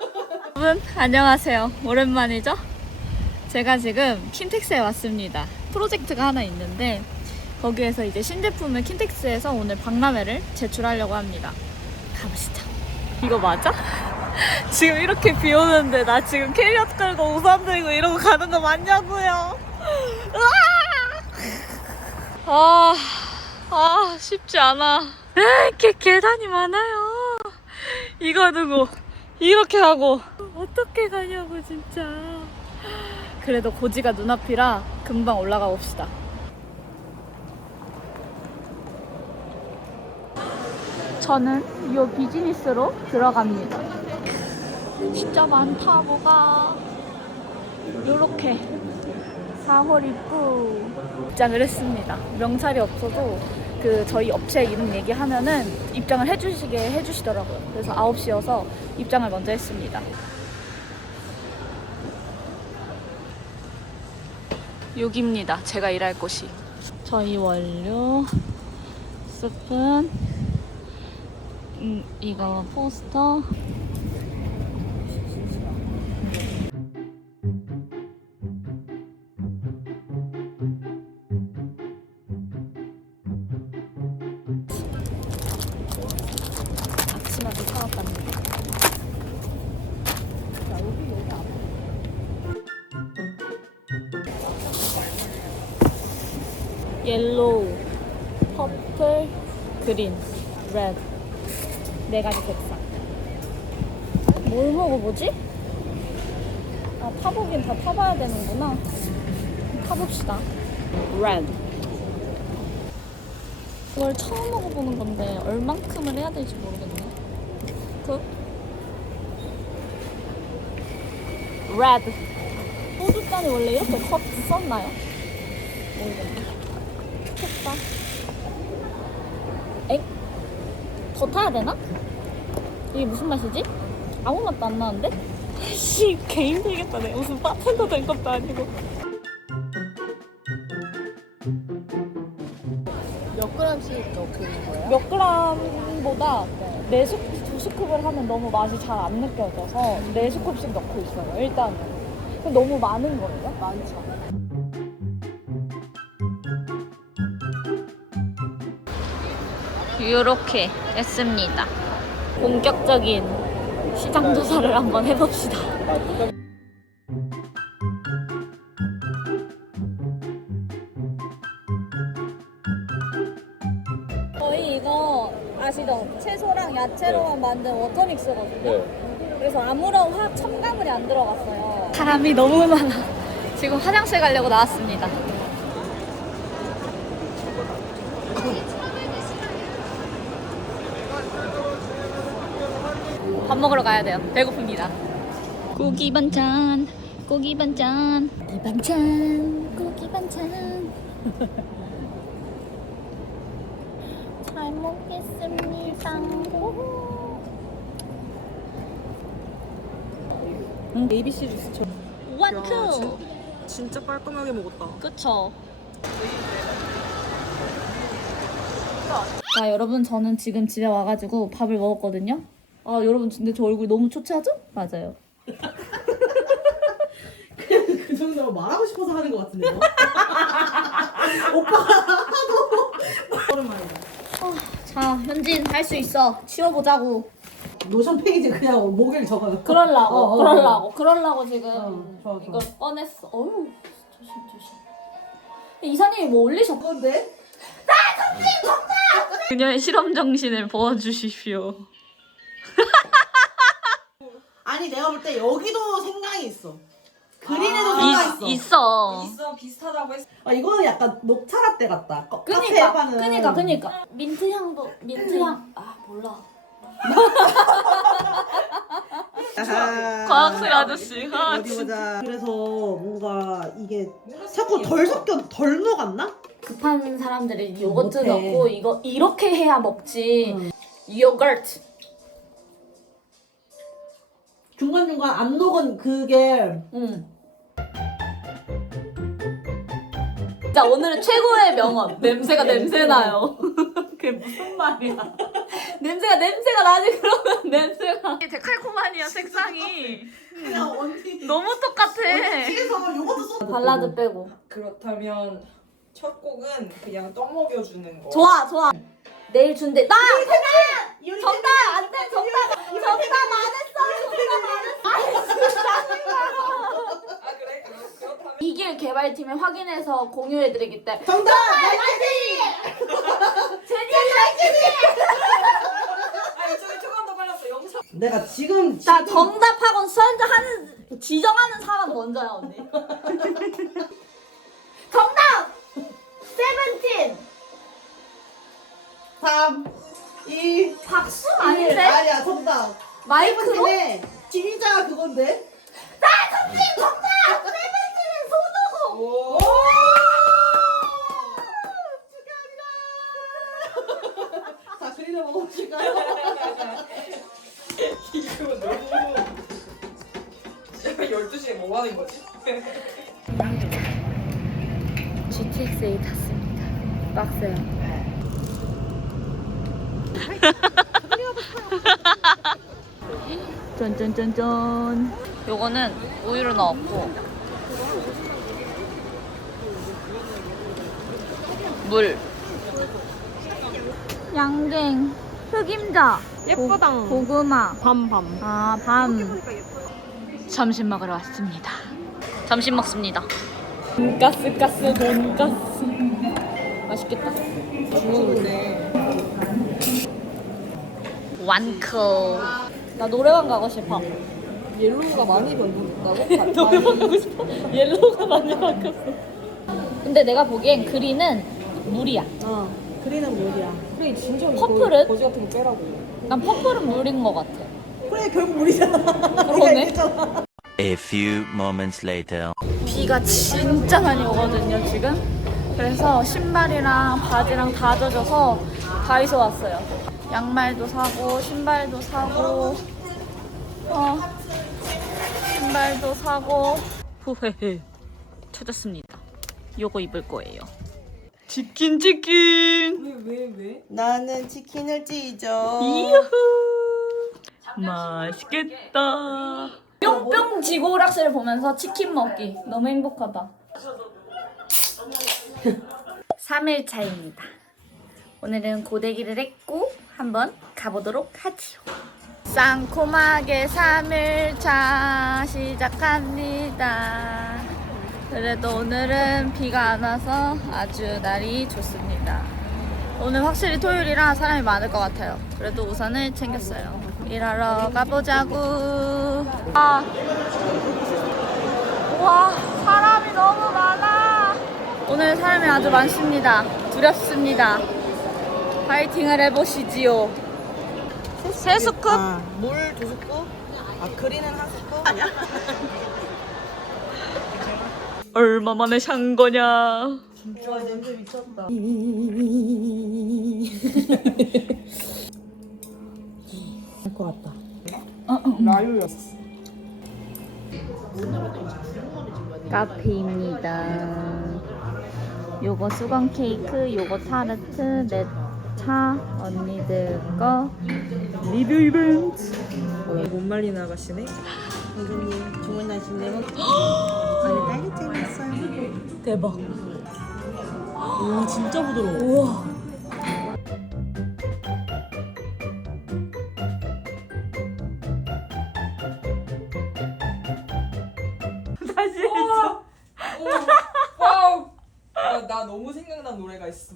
여러분 안녕하세요. 오랜만이죠? 제가 지금 킨텍스에 왔습니다. 프로젝트가 하나 있는데 거기에서 이제 신제품을 킨텍스에서 오늘 박람회를 제출하려고 합니다. 가보시죠. 이거 맞아? 지금 이렇게 비 오는데 나 지금 캐리어 끌고 우산 들고 이러고 가는 거 맞냐고요? 아, 아 쉽지 않아. 이렇게 계단이 많아요. 이거 두고 이렇게 하고. 어떻게 가냐고 진짜. 그래도 고지가 눈앞이라 금방 올라가 봅시다. 저는 이 비즈니스로 들어갑니다. 진짜 많다 뭐가. 요렇게. 4월 입구 입장을 했습니다. 명찰이 없어도 그 저희 업체 이름 얘기하면은 입장을 해주시게 해주시더라고요. 그래서 9시여서 입장을 먼저 했습니다. 여기입니다. 제가 일할 곳이. 저희 원료, 스푼, 음, 이거 포스터. 앞에. 옐로우, 퍼플, 그린, 레드 네 가지 색상. 뭘 먹어보지? 아 타보긴 다 타봐야 되는구나. 타봅시다. 레드. 그걸 처음 먹어보는 건데 얼만큼을 해야 될지 모르겠네. 그 레드. 소주잔이 원래 이렇게 컵 썼나요? 모르겠네. 좋다. 엥? 더 타야 되나? 이게 무슨 맛이지? 아무 맛도 안 나는데? 씨, 개 힘들겠다. 내가 무슨 바텐더 된 것도 아니고. 몇 그램씩 넣는 거예요? 몇 그램보다 네 스, 두 스쿱을 하면 너무 맛이 잘 안 느껴져서 네 스쿱씩 넣고 있어요. 일단은. 근데 너무 많은 거예요? 많죠. 이렇게 했습니다. 본격적인 시장 조사를 한번 해봅시다. 야채로만 만든 워터믹스거든요. 그래서 아무런 화학 첨가물이 안 들어갔어요. 사람이 너무 많아. 지금 화장실 가려고 나왔습니다. 밥 먹으러 가야 돼요. 배고픕니다. 고기 반찬, 고기 반찬, 고기 반찬, 고기 반찬. 잘 먹겠습니다. ABC 주스 저. 원투. 진짜 깔끔하게 먹었다. 그쵸. 자, 여러분, 저는 지금 집에 와가지고 밥을 먹었거든요. 아, 여러분, 근데 저 얼굴 너무 초췌하죠? 맞아요. 그 정도로 말하고 싶어서 하는 것 같은데요? 하도 자, 현진, 할 수 있어. 치워보자고. 노션 페이지 그냥 목에 적어놓고. 그럴라고, 어, 어, 어. 그럴라고, 그럴라고 지금 어, 좋아, 좋아. 이걸 꺼냈어. 어휴, 조심, 조심. 이사님이 뭐 올리셨... 건데? 그녀의 실험 정신을 보여주십시오. 아니 내가 볼 때 여기도 생강이 있어. 그린에도 생강이 있어. 있어. 있어 비슷하다고 했어. 아 이거는 약간 녹차 라떼 같다. 거- 카페에 그니까, 파는. 그니까, 그니까. 민트 향도, 민트 향. 아, 몰라. 아하. 과학실 아저씨. 아, 어디 보자. 그래서 뭔가 이게 자꾸 덜 섞여 덜 녹았나? 급한 사람들이 요거트 못해. 넣고 이거 이렇게 해야 먹지. 응. 요거트. 중간 중간 안 녹은 그게 응. 자 오늘은 최고의 명언. 냄새가 냄새 나요. 그 그게 무슨 말이야? 냄새가 냄새가 나지 그러면 냄새가. 데칼코마니야 색상이 그냥 원티. 너무 똑같아. 뒤에서 요것도. 발라드 빼고. 그렇다면 첫 곡은 그냥 떠먹여주는 거. 좋아 좋아. 내일 준대. 나 이효리 정답 안돼 정답 정답 안 했어 정답 안 했어. 아? 그럼 그렇다면 이길 개발팀에 확인해서 공유해드리기 때문에. 정답! 제니 아 이쪽에 조금 더 빨랐어. 영차. 내가 지금 자 정답하고 선정하는 지정하는 사람 먼저야 언니. 정답 세븐틴 3, 2, 박수 1. 아닌데 아니야, 정답. 마이크로 세븐틴의 지휘자가 그건데? 정답 세븐틴의 손오공. 오. 자, 그린을 먹어보실까요? 이거 너무. 12시에 뭐 하는 거지? GTX-A 탔습니다. 빡세요. 짠짠짠짠. 요거는 우유를 넣었고 물. 양갱, 흑임자, 예쁘다. 고, 구마 밤, 밤. 아, 밤. 점심 먹으러 왔습니다. 점심 먹습니다. 돈가스 가스 돈가스. 맛있겠다. 완코. 나 노래방 가고 싶어. 옐로우가 많이 변동됐다고? 노래방 가고 싶어. 옐로우가 많이 바뀌었어. 근데 내가 보기엔 그린은 물이야. 어, 그린은 물이야. 그래 진짜 퍼플은? 거지 같은 거 빼라고. 난 퍼플은 물인 것 같아. 그래, 결국 물이잖아. 그러네. 얘기했잖아. A few moments later. 비가 진짜 많이 오거든요, 지금. 그래서 신발이랑 바지랑 다 젖어서 다이소 왔어요. 양말도 사고, 신발도 사고, 어, 신발도 사고. 후회해. 찾았습니다. 요거 입을 거예요. 치킨, 치킨! 왜 왜 왜? 나는 치킨을 찢어. 이후! 맛있겠다. 뿅뿅 지고락실을 보면서 치킨 먹기 너무 행복하다. 3일 차입니다. 오늘은 고데기를 했고 한번 가보도록 하지요. 쌍콤하게 3일 차 시작합니다. 그래도 오늘은 비가 안 와서 아주 날이 좋습니다. 오늘 확실히 토요일이라 사람이 많을 것 같아요. 그래도 우산을 챙겼어요. 일하러 가보자고. 아, 와, 사람이 너무 많아. 오늘 사람이 아주 많습니다. 두렵습니다. 파이팅을 해보시지요. 세 스쿱? 아, 물두 스푼? 아, 그린은 한 스푼? 아니야? 얼마 만에 산 거냐? 와, 냄새 미쳤다. 할것 같다. 라유였어. 카페입니다. 요거 수건 케이크, 요거 타르트, 내 차, 언니들 거 리뷰 이벤트. 못 말리는 아가씨네. 선생님, 주문하신 내용. 안에 딸기잼이 있어요. 대박. 오, 진짜 부드러워. 우와. 다시 해줘. 와우. 나, 나 너무 생각난 노래가 있어.